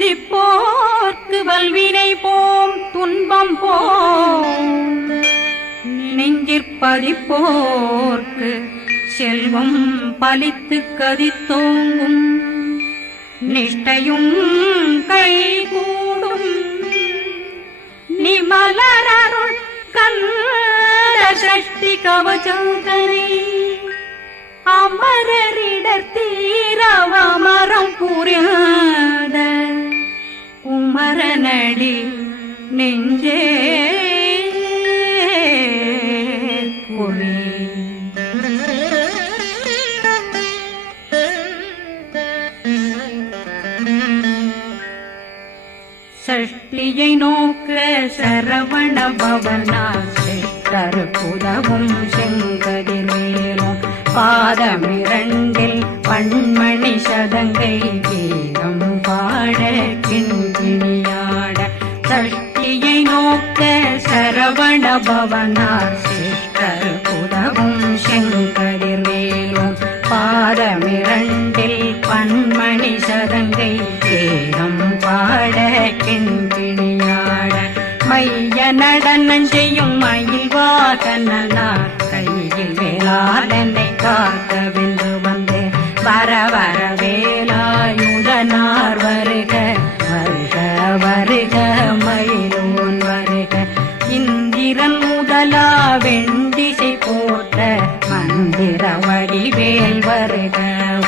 சிந்திப்போர்க்கு வல்வினை போம் துன்பம் போம் நெஞ்சிற்பதிப்போர்க்கு செல்வம் பலித்து கதித்தோங்கும் நிஷ்டையும் கைகூடும் நிமலரருள் கந்த சஷ்டி கவசந்தனை அமரரிடர் தீரவமரம் புரியாத குமரனடி நெஞ்சே பொழி சஷ்டியை நோக்க சரவண பவனா சிஷ்டர் புதவும் செங்கதிர்வேலும் பாதமிரண்டில் பண்மணி சதங்கை கீதம் பாட கிண்கிணியாட சஷ்டியை நோக்க சரவண பவனார் சிஷ்டர் புதவும் செங்கதிர்வேலும் பாதமிரண்டில் பண்மணி சதங்கை கீதம் பாட கிண்கிணியாட மைய நடனம் செய்யும் மயில் வாகனார் கையில் வேளாளனை காக்க வென்று வந்து வர வர வேலாயுதனார் வருக வருக வருக மயிலோன் வருக இந்திரன் முதலா வெண்டிசை போட்ட மந்திர வடிவேல் வருக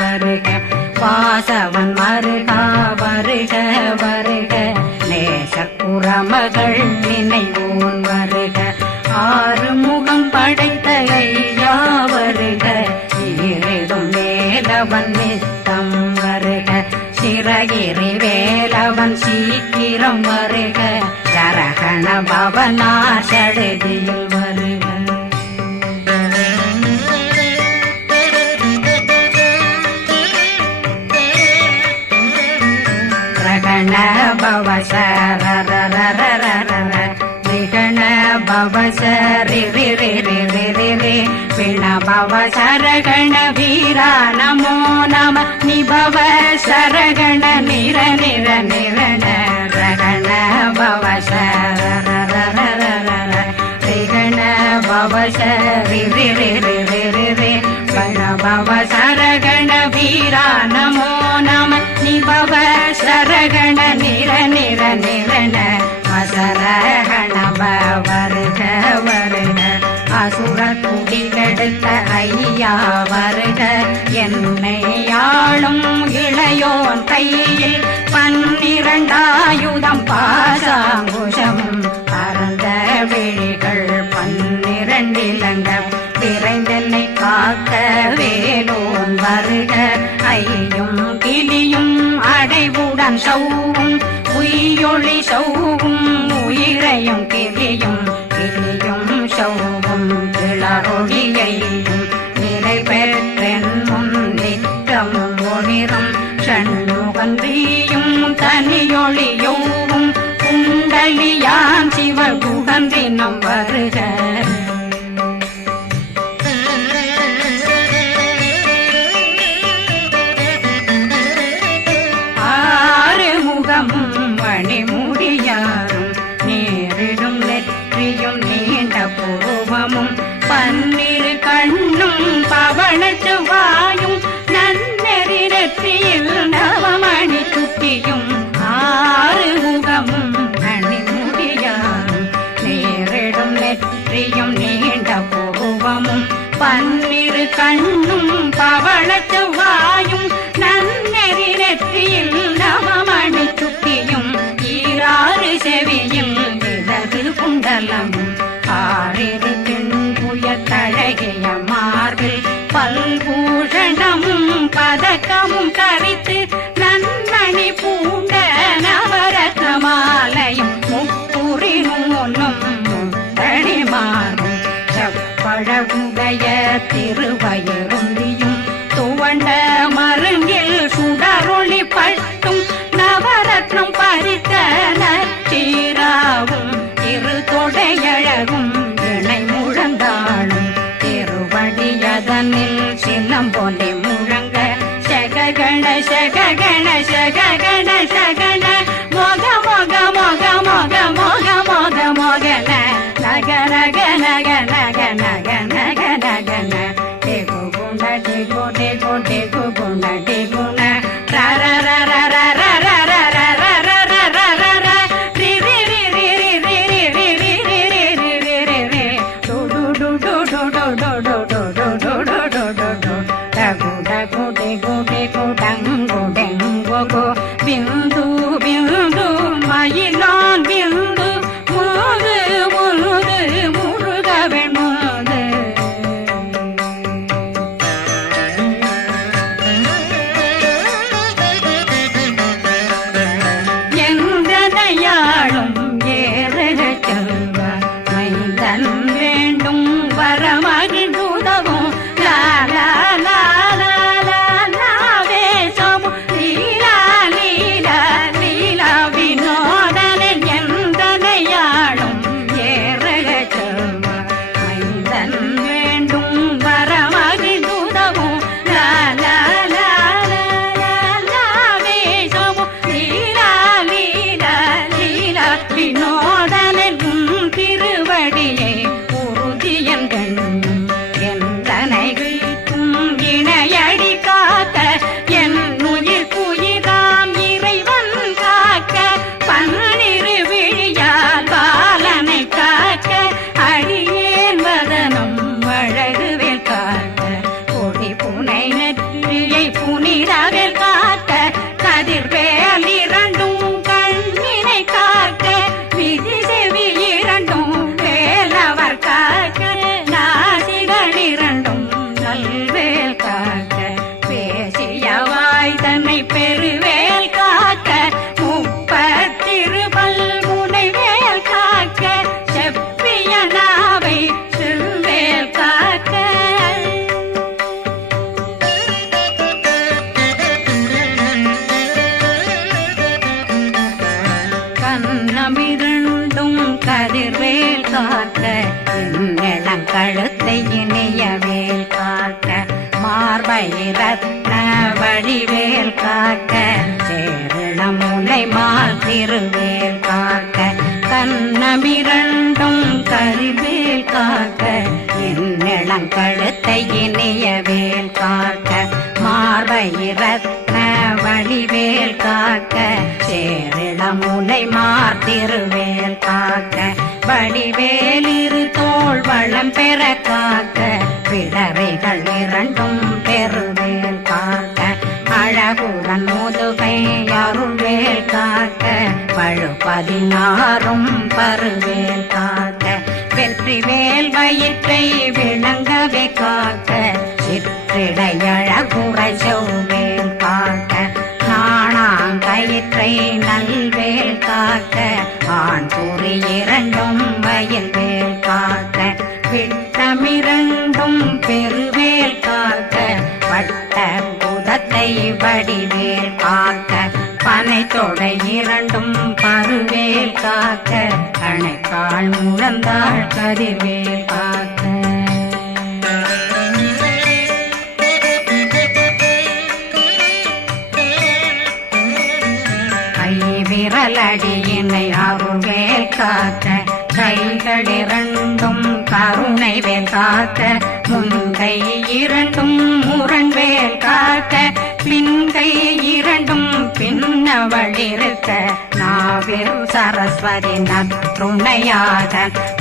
வருக வாசவன் மருகா வருக வருக நேசப்புறமகள் நினைவோன் வருக ஆறுமுகம் படைத்த ஐயா வருக ஈரிடும் வேலவன் நித்தம் வருக சிறகிரி வேலவன் சீக்கிரம் வருக சரகண பவனா சடுதியில் வருக ரகண பவ சரரரரரரர விகண பவ சரி ரி ரி ரி ரி ரி ரி விண பவ சரகண வீரா நமோ நம நிபவ சரகண நிர நிர நிரண ரகண பவ சரரரரரர விகண பவ சரி ரி ரி ரி ரி ரி ரி விண பவ சரகண வீரா நமோ நம நிபவ சரகண நிர நிர நிரண அசரகண வருக வருக அசுர குடிகெடுத்த ஐயா வருக என்னை ஆளும் இளையோன் கையில் 12 பாசாங்குஷம் பரந்த விழிகள் 12 இலங்க விரைந்தென்னை காக்க வேலோன் வருக ஐயும் கிளியும் அடைவுடன் சௌவும் உயிரொளி சௌவும் உயிரையும் கிளியும் கிளியும் சௌவும் கிளரொளியையும் நிலை பெற்றென் முன் நித்தமும் ஒளிரும் ஷண்முகன்றியும் தனியொளியோவும் குண்டலியான் சிவ குகந்தினம் வருக மணிமுடியாரும் நேரிடும் நெற்றியும் நீண்ட பூர்வமும் 12 கண்ணும் பவள செவ்வாயும் நன்னெறி நெற்றியில் நவமணி சுட்டியும் 6 முகமும் மணிமுடியாரும் நேரிடும் நெற்றியும் நீண்ட பூர்வமும் 12 கண்ணும் பவள செவ்வாயும் நன்னெறி நெற்றியில் நவமணி சுட்டியும் 6 செவியும் விதகு குண்டலமும் 6 தின்புய தழகிய மார்பில் பல்பூஷணமும் பதக்கமும் தரித்து நன்மணி பூண்ட நவரத்ன மாலையும் முப்புரி நூலும் முத்தணி மாறும் செப்பழகுடைய திருவயருந்தியும் துவண்ட மருங்கில் சுடரொளி பட்டும் நவரத்னம் பறித்த நச்சீராவும் இரு தொடையழகும் இணை முழந்தாளும் திருவடியதனில் சிலம்பொலி முழங்க சககண சககண சககண சகண கன கன கன கன கன கன கன டேகு குண டேகு டேகு டேகு குண டேகுண ர ர ர ர ர ர ர ர ர ர ர ர ர ர ரி ரி ரி ரி ரி ரி ரி ரி ரி ரி ரி ரி ரி ரி டு டு டு டு டு டு டு டு டு டு டு டு டு டு டகு டகு டேகு டேகு டங்கு டெங்கு கு பிந்து பிந்து மயிலான் பிந்து முது முது முருகவன் முது எந்தனையாளும் ஏறுக செல்வ மைந்தன் வேண்டும் வரமகிழ்ந்துதவும் லா லா லா லா லா லாவேசமும் லீலா லீலா லீலா வினோதனில் எந்தனையாளும் ஏறுக செல்வ மைந்தன் வேண்டும் வரமகிழ்ந்துதவும் லா லா லா லா லா லாவேசமும் லீலா லீலா லீலா வினோதனில் உன் திருவடியை உறுதியன் கண்ணும் எந்தனை வீட்டும் இணையடி காக்க என் உயிர் குயிராம் இறைவன் காக்க பன்னிரு விழியால் பாலனை காக்க அடியேன் வதனம் அழகுவேல் காக்க கொடி புனை நெற்றியை புனிதவேல் காக்க கதிர்வேல் இரண்டும் கண்ணினை காக்க விதி செவி இரண்டும் வேலவர் காக்க நாசிகள் இரண்டும் நல்வேல் காக்க பேசிய வாய் தன்னை பெருவேல் காக்க முப்பத்திருபல் முனைவேல் காக்க செப்பிய நாவை செல்வேல் காக்க கண்ணமிரண்டும் கதிர்வேல் காக்க இளங்கழுத்தை இணையவேல் காக்க மார்பை ரத்ன வடிவேல் காக்க சேரணமுனை மால் திருவேல் காக்க கண்ணமிரண்டும் கதிர்வேல் காக்க இளங்கழுத்தை இணையவேல் காக்க மார்பை ரத்ன வடிவேல் காக்க சேரிளமுனை மார்த்திருவேல் காக்க வடிவேல் இரு தோள் வளம் பெற காக்க பிடரைகள் இரண்டும் பெருவேல் காக்க அழகுடன் முதுகை அருள்வேல் காக்க பழு 16 பருவேல் காக்க வெற்றிவேல் வயிற்றை விளங்கவே காக்க சிற்றிடையழகுறை செவ்வேல் காக்க நாணாங்கயிற்றை நல்வேல் காக்க ஆண் குறி இரண்டும் வயல்வேல் காக்க விட்டமிரண்டும் பெருவேல் காக்க வட்ட புதத்தை வடிவேல் காக்க பனை தொடை இரண்டும் பருவேல் காக்க அணைக்கால் முழந்தாள் கதிர்வேல் காக்க விரலடியினை அருள்வேல் காக்க கைகள் இரண்டும் கருணை வேல் காக்க முன்கை இரண்டும் முரண்வேல் காக்க பின்கை இரண்டும் பின்னவளிருக்க நாவில் சரஸ்வதி நற்றுணையாக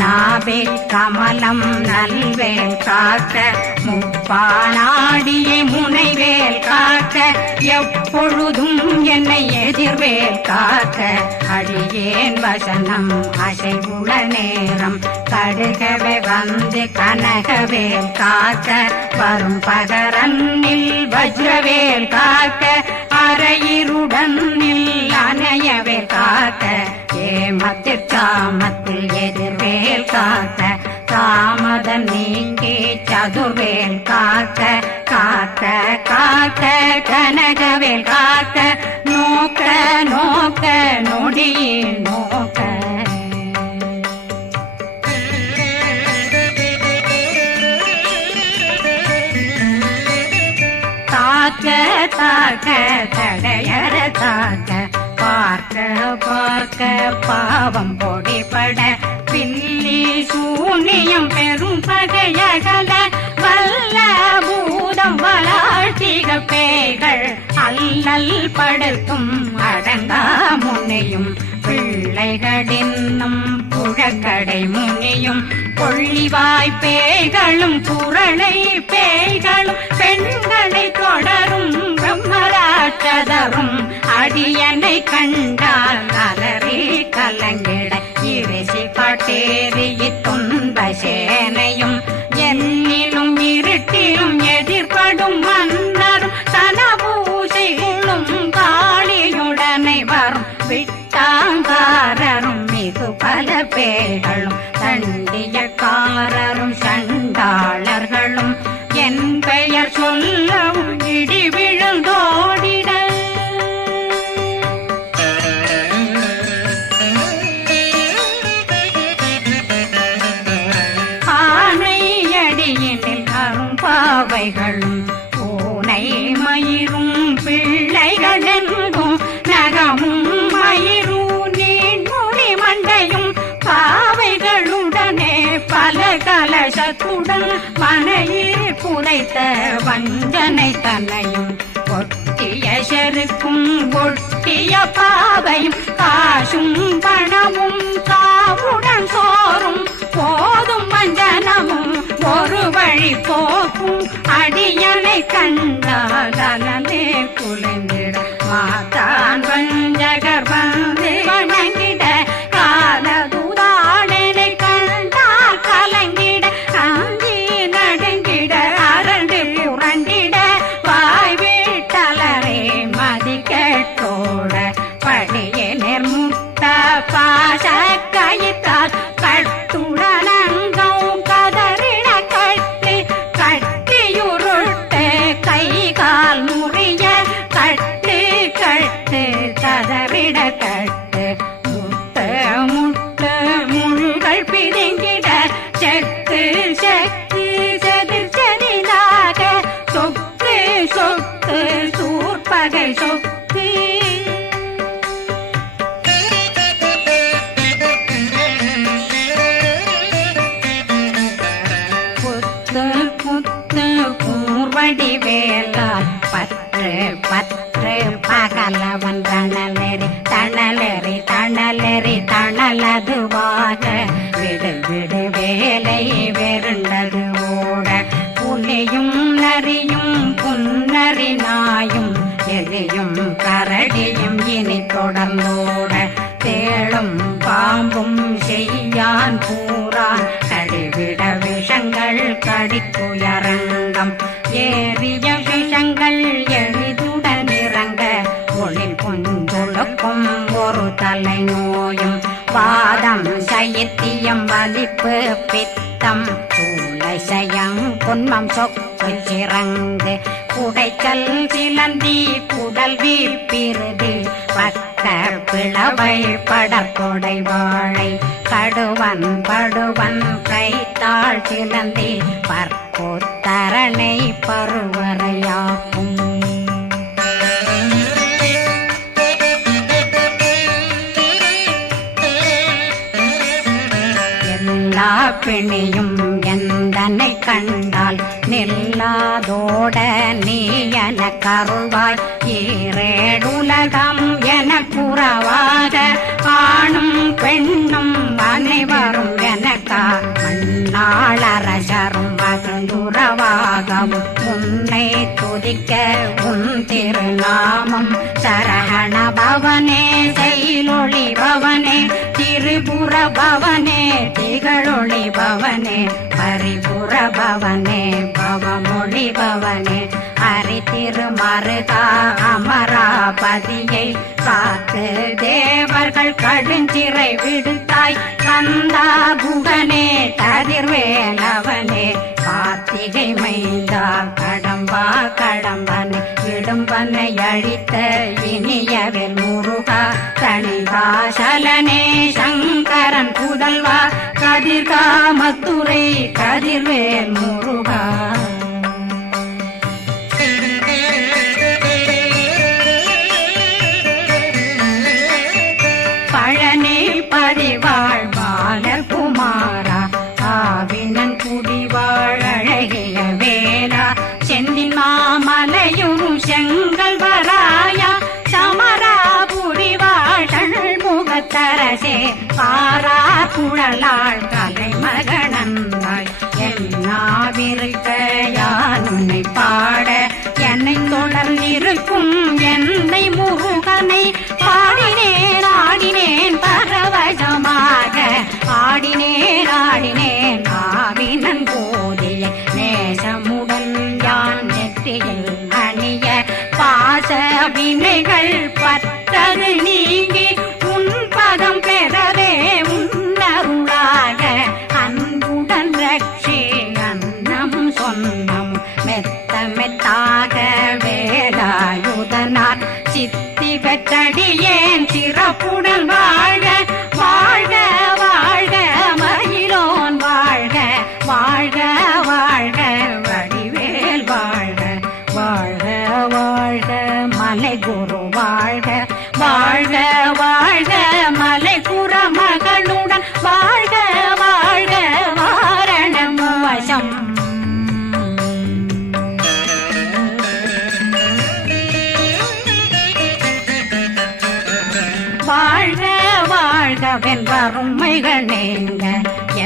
நாவே கமலம் நல்வேல் காக்க முப்பானாடியை முனைவேல் காக்க எப்பொழுதும் என்னை எதிர்வேல் காக்க அடியேன் வசனம் அசைவுள நேரம் கடுகவே வந்து கனகவேல் காக்க வரும் பகரன்னில் வஜ்ரவேல் காக்க அரையிருடன் அணையவேல் காக்க ஏமத்தில் காமத்தில் எதிர்வேல் காக்க தாமதம் நீங்கி சதுர்வேல் காக்க காக்க காக்க கனகவேல் காக்க நோக்க நோக்க நொடியில் நோக்க தாக்க தாக்க தடையற தாக்க பார்க்க பார்க்க பாவம் பொடிபட பில்லி புண்ணியம் பெரும் பகையகல வல்ல பூதம் வளாழ்த்திக பேய்கள் அல்லல் படுத்தும் அடங்கா முன்னையும் பிள்ளைகளின்னும் புழக்கடை முனியும் கொள்ளிவாய் பேய்களும் குரளை பேய்களும் பெண்களை தொடரும் பிரம்மராட்சதரும் அடியனை கண்டால் அலறி கலங்கிட இரிசி காட்டேறிய துன்ப சேனையும் என்னிலும் இருட்டிலும் எதிர்படும் மன்னரும் தனபூசைகளும் காளியுடனை வரும் விட்டாங்காரரும் மிகு பல பேர்களும் தண்டியக்காரரும் சண்டாளர்களும் என் பெயர் சொல்லவும் இடி விழுந்தோடிட ஆனையடியினில் அரும்பாவைகளும் பூனை மயிரும் பிள்ளைகளெங்கும் நகமும் மயிரும் நீண்முடி மண்டையும் பாவைகளுடனே பல கலசத்துடன் மனையில் புதைத்த வஞ்சனை தன்னையும் ஒட்டிய செருக்கும் ஒட்டிய பாவையும் காசும் பணமும் காவுடன் சோறும் போதும் வஞ்சனமும் ஒரு வழி போக்கும் அடியனை கண்டாலே குலைந்திட மாதான் வஞ்சகர் வந்து வணங்கிட காலதுதாடனை கண்டால் கலங்கிட காஞ்சி நடுங்கிட அரண்டு புரண்டிட வாய் வீட்டலரே மதி கேட்டோட படியே நிர்முட்ட பாச கயித்தால் கட்டுடனங்கும் கதறிட கட்டி கட்டியுருட்டு கை கால் முறிய கட்டு கட்டு கதறிட கட்டு முட்டு முட்டு முள்கள் பிதுங்கிட செக்கு செக்கு செதிர் செதிலாக சொக்கு சொக்கு சூர்பகை சொக்கு கூர்வடி வேலால் பற்று பற்று பகலவன் தணலெறி தணலெறி தணலெறி தணலதுவாக விடு விடு வேலை வெருண்டது ஓட புலியும் நரியும் புன்னரி நாயும் எலியும் கரடியும் இனி தொடர்ந்தோட தேளும் பாம்பும் செய்யான் பூரான் கடிவிட விஷங்கள் கடிக்குயரங்கம் ஏறிய விஷங்கள் எளிதுடன் இறங்க ஒளில் புந்துழுக்கும் ஒரு தலை நோயும் வாதம் சைத்தியம் வலிப்பு பித்தம் சூளை சயம் பொன்மம் சொக்கு சிறங்கு குடைச்சல் சிலந்தி குடல் வீப்பிருதி பக்க பிளவை படற்கொடை வாழை கடுவன் படுவன் கைத்தாள் சிலந்தி பற்போத்தரணை பருவரையாக்கும் எல்லா பிணியும் எந்தனை கண்டால் நில்லாதோட நீ என கருள்வாய் ஈரேடுலகம் என குறவாக ஆணும் பெண்ணும் அனைவரும் எனக்கா மண்ணாளரசரும் மகிழ்ந்துறவாகவும் உன்னை துதிக்க உன் திருநாமம் சரகண பவனே செயலொளி பவனே திரிபுர பவனே திகழொளி பவனே பரிபுர பவனே பவமொழி பவனே ஹரி திருமருகா அமராபதியை காத்து தேவர்கள் கடுஞ்சிறை விடுத்தாய் கந்தா குகனே கதிர்வேலவனே கார்த்திகை மைந்தா கடம்பா கடம்பனை விடும்பனை அழித்த இனியவில் முருகா தனிவாசலனே சங்கரன் புதல்வா கதிர்காமத்துறை கதிர்வேல் முருகா பழனி பரிவாழ் பாலகுமாரா மாமலையும் செங்கல் வராயா சமராபுரி வாழல் முகத்தரசே பாரா குழலாள் கலை மகனந்தாய் என்னாவிருக்க யான் உன்னை பாட என்னை தொடர்ந்திருக்கும் என்னை முருகனை பாடினேன் ஆடினேன் பரவசமாக ஆடினேன் ஆடினேன் ஆவினன் போதிய நேசமுடன் யான் நெற்றியில் அணிய பாச வினைகள் பற்றது நீங்கி உன் பதம் பெறவே உன்னருளாக அன்புடன் ரட்சி அன்னம் சொன்னம் மெத்த மெத்தாக வேலாயுதனார் சித்தி பெற்றடியேன் சிறப்புடன் வாழ வாழ்க வாழ்க மயிலோன் வாழ்க வாழ்க வாழ்க வடிவேல் வாழ்க வாழ்க வாழ்க மலை குரு வாழ்க வாழ்க வாழ்க மலை குர மகனுடன் வாழ்க வாழ்க வாரணம் வசம் வாழ்க வாழ்கவென் வறுமைகள் நீங்க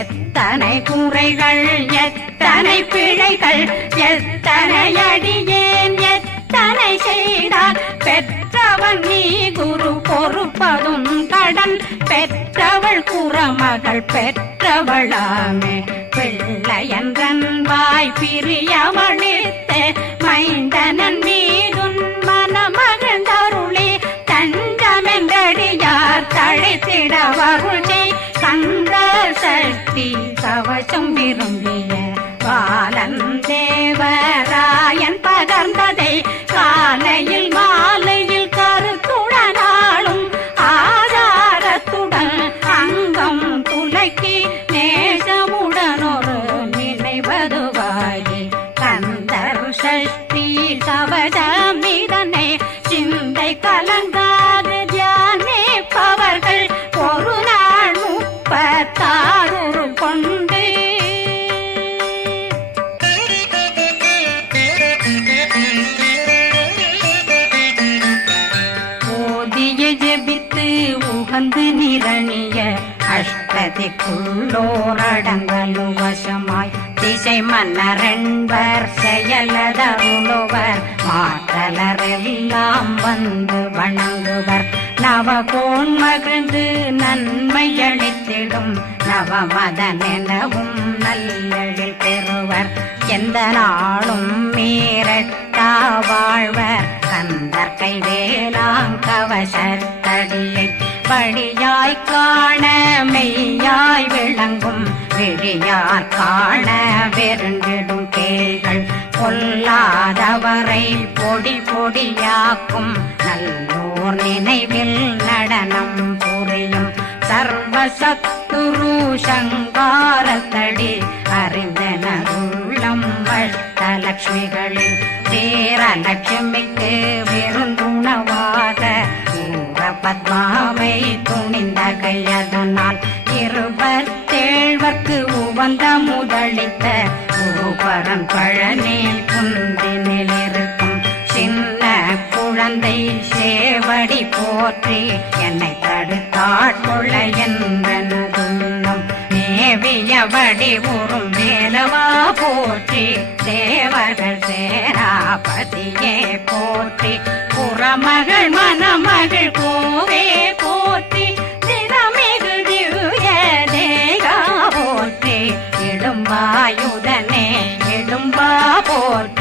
எத்தனை குறைகள் எத்தனை பிழைகள் எத்தனை அடியேன் எத்தனை செய்தால் பெற்றவன் நீ குரு பொறுப்பதும் கடன் பெற்றவள் குறமகள் பெற்றவளாமே பிள்ளையன்றன் வாய் பிரியவழித்த மைந்தனன் மீதுன் மனமகந்தருளே தஞ்சமென்றடியார் தழைத்திட வருளே கந்த சக்தி கவசம் விரும்பிய பாலன் தேவராயன் பகர்ந்ததை காலையில் மாலையில் கருத்துடனாலும் ஆதாரத்துடன் அங்கம் துலக்கி நேசமுடன் ஒரு நினைவதுவாகி கந்தர் சஷ்டி கவசமிதனை சிந்தை கலங்காது தியானிப்பவர்கள் ஒரு நாள் 36 கொண்டு ஓதிய ஜெபித்து உகந்து நிரணிய அஷ்டதிக்குள்ளோரடங்கலும் வசமாய் திசை மன்னரென்பர் செயலதருளுவர் மாற்றலரெல்லாம் வந்து வணங்குவர் நவகோன் மகிழ்ந்து நன்மையளித்திடும் நவமதனெனவும் நல்லெழில் பெறுவர் எந்த நாளும் மீறட்டா வாழ்வர் கந்தர் கைவேலாங் கவசத்தடியை படியாய் காண மெய்யாய் விளங்கும் விழியார் காண வெருண்டிடும் கேள்கள் பொல்லாதவரை பொடி பொடியாக்கும் நல்லோர் நினைவில் நடனம் புரியும் சர்வசத்துரு சங்காரத்தடி அறிந்தனருள்ளம் வஷ்டலட்சுமிகளில் வீரலட்சுமிக்கு விருந்துணவாக பத்மாவை துணிந்த கையதனால் 27 உவந்த முதலித்த பூபரன் பழனில் குந்தினில் இருக்கும் சின்ன குழந்தை சேவடி போற்றி என்னை தடுத்தாட்கொள்ள என்பனதுள்ளம் மேவியபடி உறும் வேலவா போற்றி தேவர்கள் சேராபதியே போற்றி புறமகள் மணமகள் கோவே போற்றி திறமிகு திவ்ய தேகா போற்றி இடும்பாயுதனே இடும்பா போற்றி